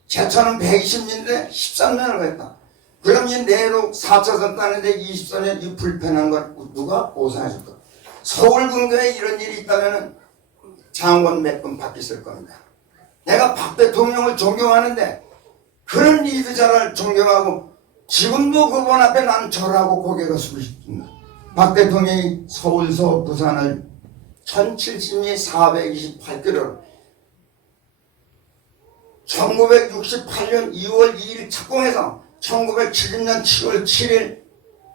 제천은 120년대 13년을 걸렸다. 그럼 이 내로 4차선 따는데 20선에 이 불편한 걸 누가 보상해 줄 까? 서울 근교에 이런 일이 있다면 장관 몇 번 바뀌었을 겁니다. 내가 박 대통령을 존경하는데 그런 리더자를 존경하고 지금도 그분 앞에 난 절하고 고개가 숙여집니다. 박 대통령이 서울서 부산을 1070리 428km 1968년 2월 2일 착공해서 1970년 7월 7일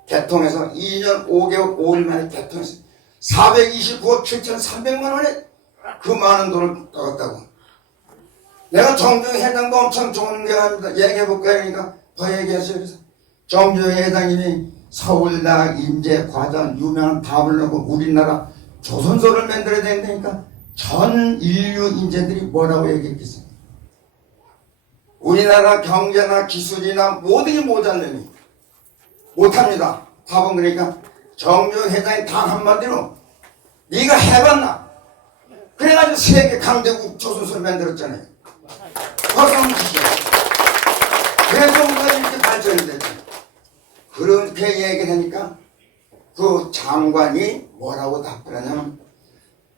개통해서 2년 5개월 5일 만에 개통했어요. 429억 7,300만 원에 그 많은 돈을 떠갔다고. 내가 정주영 회장도 엄청 존경합니다. 얘기해볼까 하니까 더 얘기하세요. 그래서 정주영 회장님이 서울대학 인재 과장 유명한 답을 넣고 우리나라 조선소를 만들어야 된다니까 전 인류 인재들이 뭐라고 얘기했겠어요. 우리나라 경제나 기술이나 모든게 모자르니 못합니다. 답은 그러니까 정주영 회장이 단 한마디로 네가 해봤나? 그래가지고 세계 강대국 조선소를 만들었잖아요. 박수 주시죠. 그래서 우리가 이렇게 발전이 됐죠. 그렇게 얘기를 하니까 그 장관이 뭐라고 답을 하냐면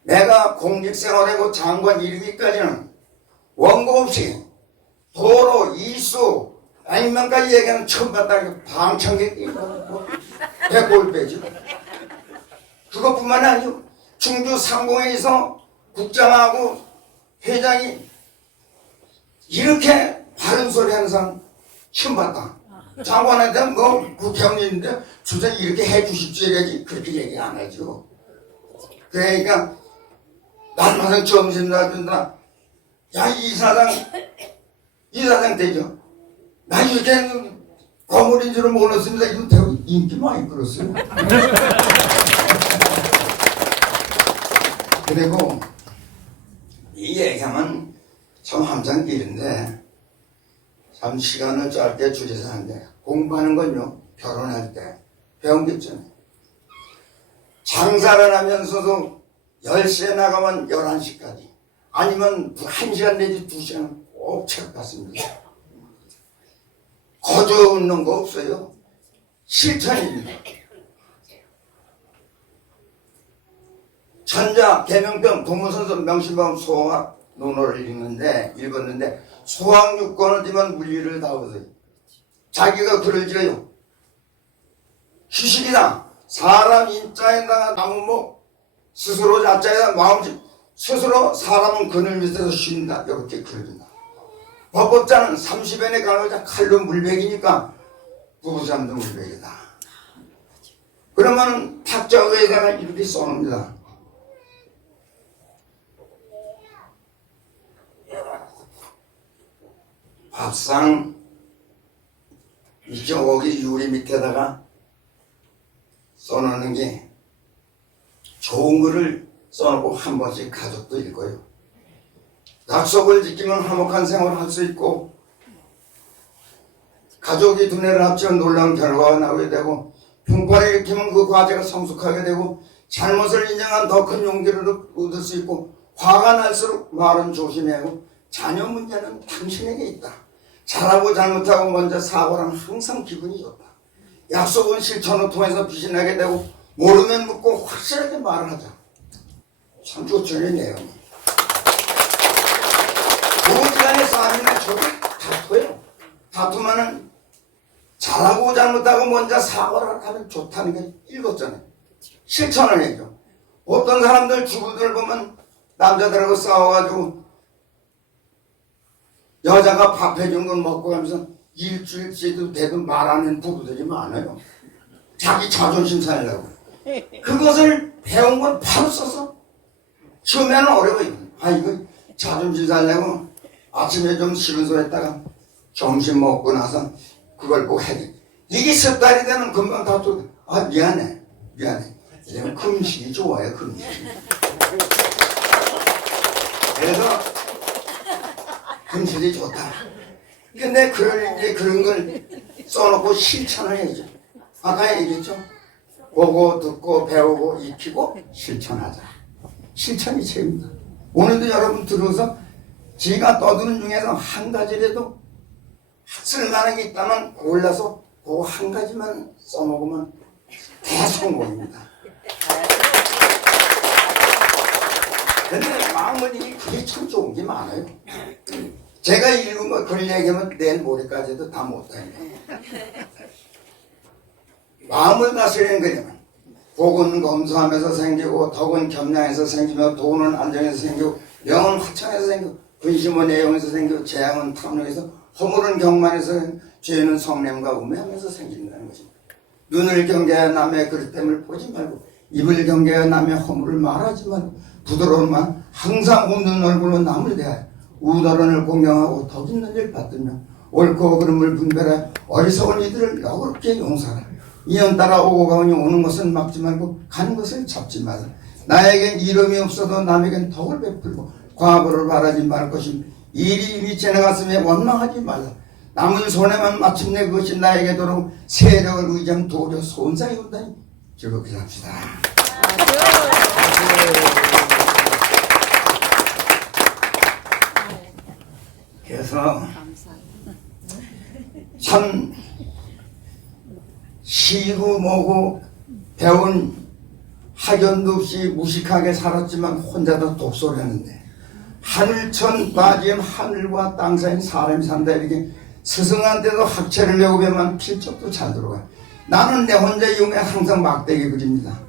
내가 공직생활하고 장관 이르기까지는 원고 없이 도로, 이수, 아니면까지 얘기하는 처음 봤다는 방청객 백골 빼죠. 그것뿐만 아니고 충주 상공회에서 국장하고 회장이 이렇게 바른 소리 하는 사람 처음 봤다. 장관한테 뭐 국회의원인데 주장 이렇게 해주십시오 이래야지 그렇게 얘기 안 하죠. 그러니까 날마다 점심 놔준다. 야 이사장 되죠. 나 이렇게 거물인 줄은 몰랐습니다. 이거 되게 인기 많이 끌었어요. 그리고 이 얘기하면 참 함장 길인데 참 시간을 짧게 줄여서 하는데 공부하는 건요 결혼할 때 배운 게 있잖아요. 장사를 하면서도 10시에 나가면 11시까지 아니면 1시간 내지 2시간 꼭 책 봤습니다. 거저 웃는 거 없어요. 실천입니다. 천자, 개명병, 동문선선, 명심범, 소학 논어를 읽었는데 소학 6권을 띄면 물리를 다 얻어요. 자기가 글을 지어요. 휴식이다. 사람 인자에다가 나무목 스스로 자자에다 마음집 스스로 사람은 그늘 밑에서 쉰다. 이렇게 글을 법법자는 30엔의 강의자 칼로 물백이니까 부부삼도 물백이다. 그러면 탁자에다가 이렇게 써놓습니다. 밥상 저기 유리 밑에다가 써놓는 게 좋은 글을 써놓고 한 번씩 가족도 읽어요. 약속을 지키면 화목한 생활을 할 수 있고 가족이 두뇌를 합치면 놀라운 결과가 나오게 되고 풍파를 일으키면 그 과제가 성숙하게 되고 잘못을 인정한 더 큰 용기를 얻을 수 있고 화가 날수록 말은 조심해야 하고 자녀 문제는 당신에게 있다. 잘하고 잘못하고 먼저 사고랑 항상 기분이 좋다. 약속은 실천을 통해서 비신하게 되고 모르면 묻고 확실하게 말을 하자. 참 좋죠, 이 내용이. 부부지간의 싸움이나 저도 다투어요. 다투면은 잘하고 잘못하고 먼저 사고를 하면 좋다는 게 읽었잖아요. 실천을 해죠. 어떤 사람들 주부들 보면 남자들하고 싸워가지고 여자가 밥 해준 걸 먹고 가면서 일주일째도 돼도 말 안 하는 부부들이 많아요. 자기 자존심 살려고. 그것을 배운 걸 바로 써서 처음에는 어려워요. 아, 이거 자존심 살려고 아침에 좀 싫은 소리 했다가 점심 먹고 나서 그걸 꼭 해야 이게 습관이 되면 금방 다투. 아, 미안해. 이제는 금식이 좋아요, 금식. 그래서 금식이 좋다. 근데 그런 걸 써놓고 실천을 해야죠. 아까 얘기했죠? 보고, 듣고, 배우고, 익히고, 실천하자. 실천이 최고입니다. 오늘도 여러분 들어서 제가 떠드는 중에서 한 가지라도 쓸만한 게 있다면 골라서 그 한 가지만 써먹으면 대성공입니다. 근데 마음은 그게 참 좋은 게 많아요. 제가 읽은 거 글 얘기하면 내일 모레까지도 다 못합니다. 마음을 다스리는 거냐면 복은 검소하면서 생기고 덕은 겸양해서 생기며 돈은 안정해서 생기고 명은 화창해서 생기고 근심은 내용에서 생기고 재앙은 탐욕에서 허물은 경만해서 죄는 성냄과 우매하면서 생긴다는 것입니다. 눈을 경계하여 남의 그릇됨을 보지 말고 입을 경계하여 남의 허물을 말하지 말고 부드러운 말 항상 웃는 얼굴로 남을 대하여 우더런을 공경하고 덕 있는 일 받들며 옳고 그름을 분별하여 어리석은 이들을 너그럽게 용서하라. 인연 따라 오고 가오니 오는 것은 막지 말고 가는 것을 잡지 말라. 나에겐 이름이 없어도 남에겐 덕을 베풀고 과거를 바라지 말 것임. 일이 이미 지나갔으며 원망하지 말라. 남은 손해만 마침내 그것이 나에게 돌아오고 세력을 의지하면 도리어 손상이 온다니 즐겁게 삽시다. 그래서 참 시고 뭐고 배운 학연도 없이 무식하게 살았지만 혼자서 독서를 했는데 하늘천 바지엔 하늘과 땅 사이엔 사람이 산다 이렇게 스승한테도 학체를 내고 배우면 필적도 잘 들어가요. 나는 내 혼자 이용해 항상 막대기 그립니다.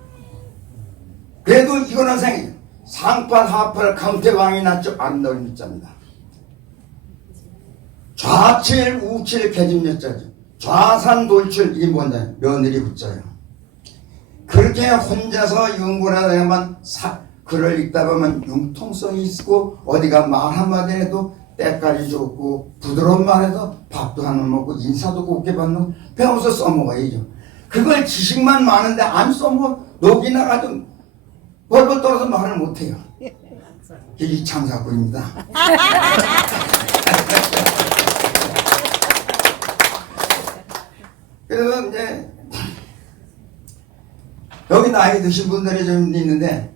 그래도 이거는 생각해요. 상팔 하팔 강태광이 났죠. 아름다운 밑자입니다. 좌칠 우칠 개집몇자죠. 좌산 돌출 이게 뭔지 며느리 붙자요. 그렇게 혼자서 연구를 하다가만 글을 읽다 보면 융통성이 있고 어디가 말 한마디 해도 때깔이 좋고 부드러운 말에도 밥도 하나 먹고 인사도 곱게 받는 배워서 써먹어야죠. 그걸 지식만 많은데 안 써먹어 녹이 나가도 벌벌 떨어서 말을 못해요. 이게 창사꾼입니다. 그래서 이제 여기 나이 드신 분들이 좀 있는데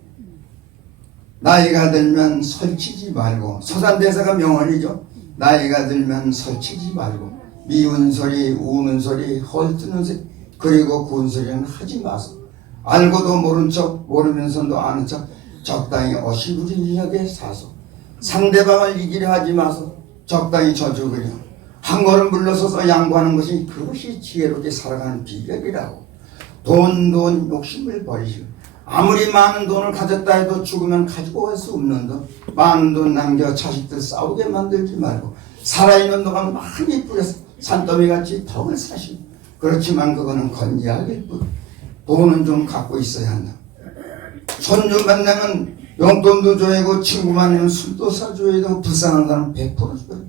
나이가 들면 설치지 말고 서산대사가 명언이죠. 나이가 들면 설치지 말고 미운 소리, 우는 소리, 헐뜯는 소리 그리고 구운 소리는 하지 마소. 알고도 모른 척 모르면서도 아는 척 적당히 어시부리하게 사소. 상대방을 이기려 하지 마소. 적당히 저주그려 한 걸음 물러서서 양보하는 것이 그것이 지혜롭게 살아가는 비결이라고. 돈 욕심을 버리시고 아무리 많은 돈을 가졌다 해도 죽으면 가지고 갈 수 없는 돈 많은 돈 남겨 자식들 싸우게 만들지 말고 살아있는 동안 많이 뿌려서 산더미같이 덕을 사시고 그렇지만 그거는 건재하길 뿐 돈은 좀 갖고 있어야 한다. 손주 만나면 용돈도 줘야고 친구 만나면 술도 사줘야 되고 불쌍한 사람 100% 줘야 돼.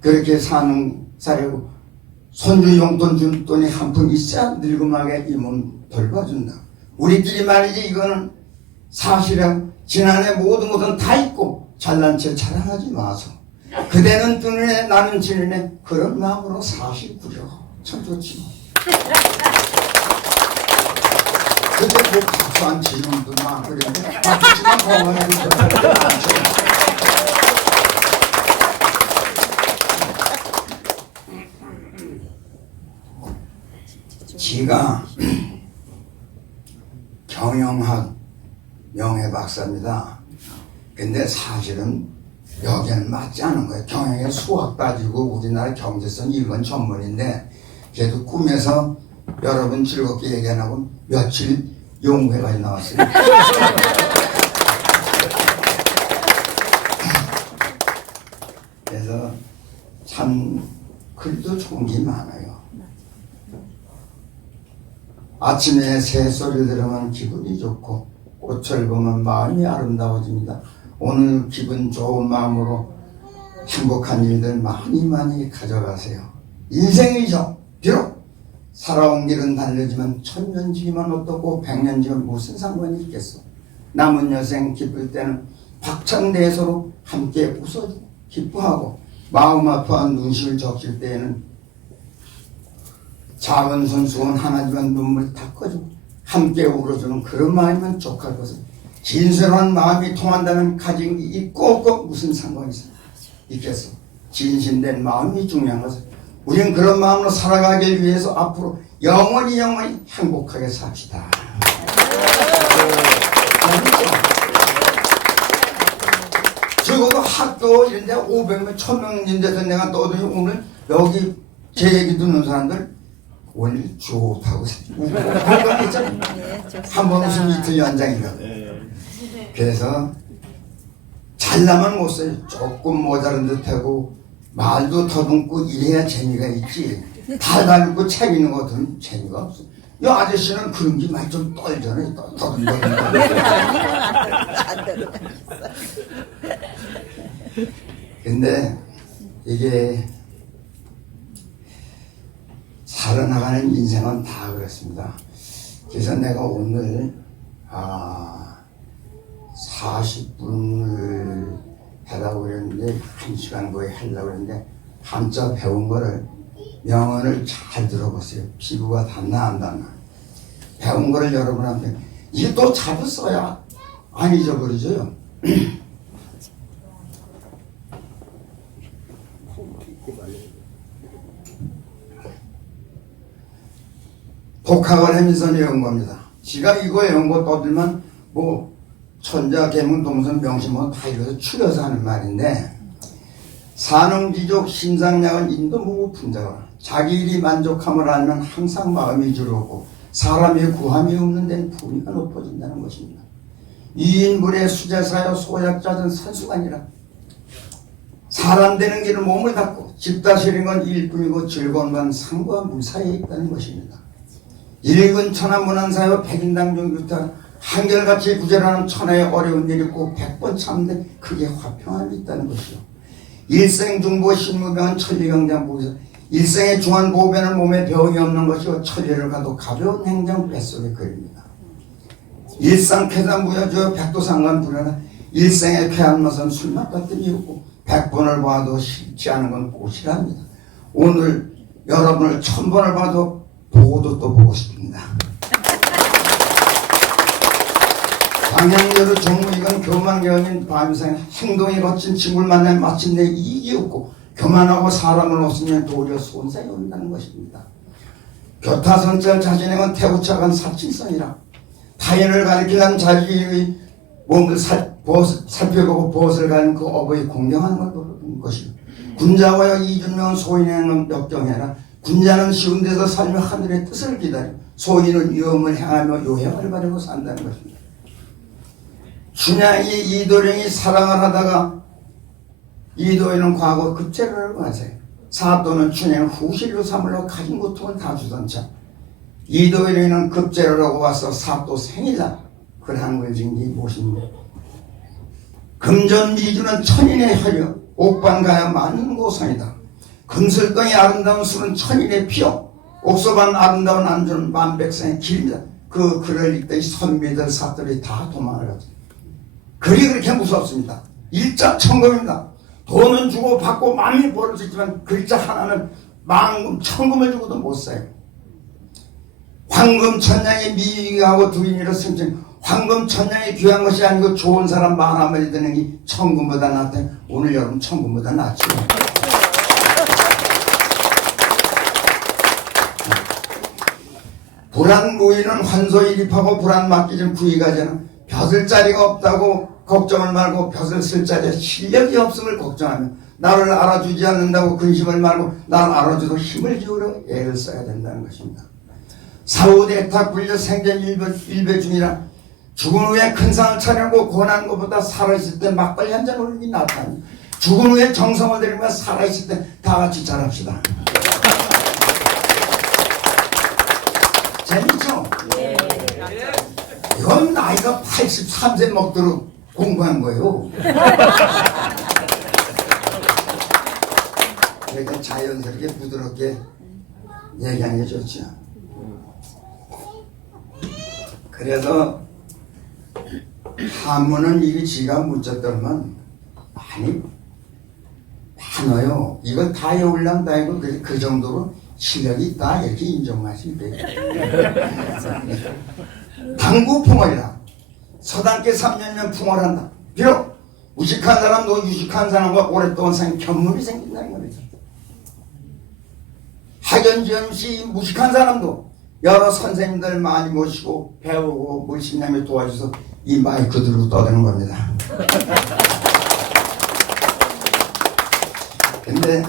그렇게 사는 사려고 손주 용돈 준 돈이 한 푼 있어야 늙음하게 이 몸 돌봐준다. 우리끼리 말이지 이거는 사실은 지난해 모든 것은 다 있고 잘난 체 자랑하지 마소. 그대는 뜨는 애 나는 지는 애 그런 마음으로 사실 부려 참 좋지. 근데 그 박수 안 치는 분들 많고 그랬는데 박수만 건강하게 있었어요. 지가 경영학 명예박사입니다. 근데 사실은 여기는 맞지 않은 거예요. 경영에 수학 따지고 우리나라 경제선 이건 전문인데 걔도 꿈에서 여러분 즐겁게 얘기 안 하고 며칠 용회가 나왔어요. 그래서 참 글도 좋은 게 많아요. 아침에 새소리 들으면 기분이 좋고 꽃을 보면 마음이 아름다워집니다. 오늘 기분 좋은 마음으로 행복한 일들 많이 가져가세요. 인생이죠. 비록 살아온 길은 달르지만 천년지기만 어떻고 백년지기면 무슨 상관이 있겠어. 남은 여생 기쁠 때는 박찬대소로 함께 웃어주고 기뻐하고 마음 아파한 눈시울 적실 때에는 작은 손수건 하나지만 눈물 닦아주고 함께 울어주는 그런 마음이면 족할 것을 진솔한 마음이 통한다면 가진 게 있고 없고 무슨 상관이 있겠어. 진심된 마음이 중요한 것을 우린 그런 마음으로 살아가길 위해서 앞으로 영원히 행복하게 삽시다. 적어도 학교 이런 데 500명, 1000명 인데서 내가 떠들니 오늘 여기 제 얘기 듣는 사람들 오늘 좋다고 한번 웃으면 이틀 연장이거든. 그래서 잘나면 못 써요. 조금 모자른 듯하고 말도 더듬고 이래야 재미가 있지. 달달고 책 있는 거 들으면 재미가 없어. 이 아저씨는 그런 게 많이 좀 떨잖아요. 더듬고. 근데 이게 살아나가는 인생은 다 그렇습니다. 그래서 내가 오늘 40분을 하라고 그랬는데 1시간 거의 하려고 그랬는데 한자 배운 거를 명언을 잘 들어보세요. 피부가 닿나 안 닿나. 배운 거를 여러분한테 이게 또 자주 써야 안 잊어버리죠. 독학을 하면서 외운 겁니다. 지가 이거 외운 거 떠들면 뭐 천자, 계문, 동선, 명심 뭐 다 이래서 추려서 하는 말인데 산흥지족 심상약은 인도 무구풍자가 자기 일이 만족함을 알면 항상 마음이 즐겁고 사람의 구함이 없는 데는 품위가 높아진다는 것입니다. 이인불의 수제사여 소약자든 산수가 사람 되는 길은 몸을 닫고 집 다스리는 건 일뿐이고 즐거운 건 상과 물 사이에 있다는 것입니다. 일근 천하문안사여 백인당 종교타 한결같이 구제라는 천하의 어려운 일이 꼭 100번 참는데 그게 화평함이 있다는 것이죠. 일생중보 신무병은 천리경장 보기서 일생의 중한 보배는 몸에 병이 없는 것이고 천리를 가도 가벼운 행정 뱃속에 그립니다. 일상쾌단 무여주어 백도상관 불여나 일생의 쾌한 맛은 술맛 같은 이없고 100번을 봐도 싫지 않은 건 꽃이랍니다. 오늘 여러분을 1000번을 봐도 보고도 또 보고 싶습니다. 방향제로 정무이건 교만경인 밤생 행동이 거친 친구를 만나 마침내 이익이 없고 교만하고 사람을 없으면 도리어 손상이 온다는 것입니다. 교타선절 자신에건 태우차간 사칭성이라 타인을 가리키는 자기의 몸을 살펴보고 벗을 가는 그 어버이 공경하는 걸 모르는 것입니다. 군자와여 이준명은 소인에는 역경해라. 군자는 쉬운 데서 살며 하늘의 뜻을 기다려 소인은 위험을 향하며 요행을 바라고 산다는 것입니다. 춘향이 이도령이 사랑을 하다가 이도령은 과거 급제를 하고 하세요. 사또는 춘향을 후실로 삼으려고 가진 고통을 다 주던 참 이도령은 급제를 하고 와서 사또 생일날 그러한 걸 지은 게 무엇입니까? 금전미주는 천인의 혈여 옥반가야 많은 고상이다. 금슬덩이 아름다운 술은 천인의 피요 옥소반 아름다운 안주는 만백성의 길입니다. 그 글을 읽더니 선비들 사들이 다 도망을 하죠. 글이 그렇게 무섭습니다. 일자천금입니다. 돈은 주고 받고 많이 벌을 수 있지만 글자 하나는 만금 천금을 주고도 못 사요. 황금 천냥의 미하고 두인이로 승진. 황금 천냥이 귀한 것이 아니고 좋은 사람 많아만 드는 게 천금보다 낫대. 오늘 여러분 천금보다 낫죠. 불안 무의는 환소일입하고 불안 맡기진 부의가잖아. 벼슬 자리가 없다고 걱정을 말고 벼슬 쓸 자리에 실력이 없음을 걱정하며 나를 알아주지 않는다고 근심을 말고 나를 알아주도록 힘을 기울여 애를 써야 된다는 것입니다. 사후대타 굴려 생전 일배 중이라 죽은 후에 큰 상을 차려고 권하는 것보다 살아있을 때 막걸리 한잔 올리는 게 낫다니. 죽은 후에 정성을 들이면 살아있을 때 다 같이 잘합시다. 재밌죠? 이건 나이가 83세 먹도록 공부한 거예요. 그러니까 자연스럽게 부드럽게 얘기하는 게 좋죠. 그래서 한문은 이게 지가 묻혔더만 많이 많아요. 이거 다 외우려면 다 이거 그 정도로 실력이 있다 이렇게 인정하시면 돼요. 당구 풍월이라 서당께 3년이면 풍월한다. 비록 무식한 사람도 유식한 사람과 오랫동안 견문이 생긴다는 겁니다. 학연지연시 무식한 사람도 여러 선생님들 많이 모시고 배우고 물심량에 도와줘서 이 마이크 들고 떠드는 겁니다. 근데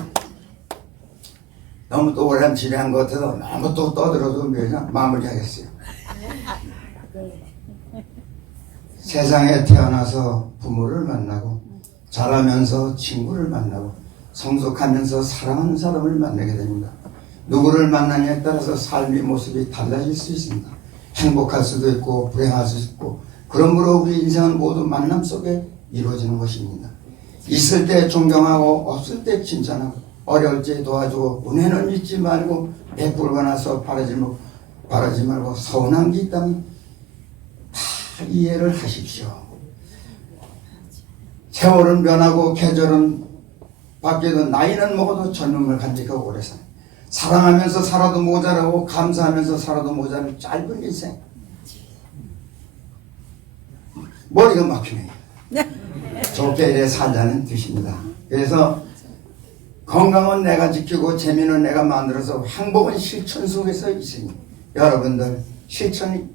너무 또 오랜 지뢰한 것 같아서 너무 또 떠들어도 마무리하겠어요. 세상에 태어나서 부모를 만나고 자라면서 친구를 만나고 성숙하면서 사랑하는 사람을 만나게 됩니다. 누구를 만나냐에 따라서 삶의 모습이 달라질 수 있습니다. 행복할 수도 있고 불행할 수도 있고 그러므로 우리 인생은 모두 만남 속에 이루어지는 것입니다. 있을 때 존경하고 없을 때 칭찬하고 어려울 때 도와주고 은혜는 잊지 말고 베풀고 나서 바라지 말고 서운한 게 있다면 다 이해를 하십시오. 세월은 변하고 계절은 바뀌어도 나이는 먹어도 젊음을 간직하고 오래 사는 사랑하면서 살아도 모자라고 감사하면서 살아도 모자란 짧은 인생. 머리가 막히네요. 좋게 이래 살자는 뜻입니다. 그래서 건강은 내가 지키고 재미는 내가 만들어서 행복은 실천 속에서 있으니 여러분들 실천을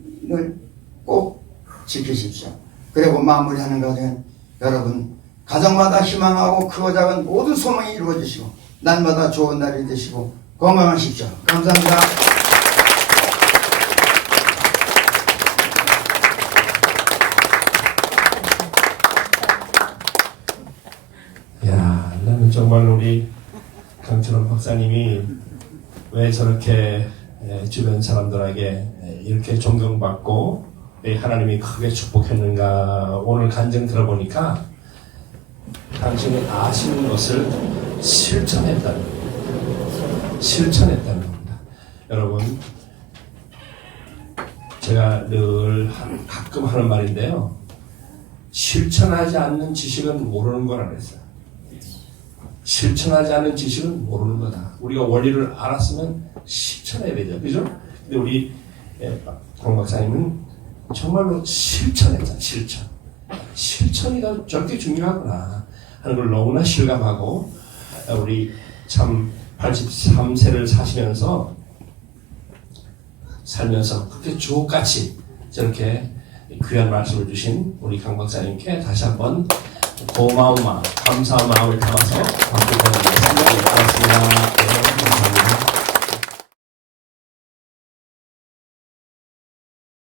꼭 지키십시오. 그리고 마무리하는 과정은 여러분 가정마다 희망하고 크고 작은 모든 소망이 이루어지시고 날마다 좋은 날이 되시고 건강하십시오. 감사합니다. 야, 나는 정말 우리 강철원 박사님이 왜 저렇게 주변 사람들에게 이렇게 존경받고 하나님이 크게 축복했는가 오늘 간증 들어보니까 당신이 아시는 것을 실천했다는 겁니다. 여러분, 제가 늘 가끔 하는 말인데요. 실천하지 않는 지식은 모르는 거라 그랬어요. 실천하지 않는 지식은 모르는 거다. 우리가 원리를 알았으면 실천해야 되죠. 그죠? 근데 우리 강 박사님은 정말로 실천했잖아. 실천이 저렇게 중요하구나 하는 걸 너무나 실감하고 우리 참 83세를 살면서 그렇게 주옥같이 저렇게 귀한 말씀을 주신 우리 강 박사님께 다시 한번 고마운 마음, 감사한 마음을 담아서 감사드리겠습니다. 고맙습니다.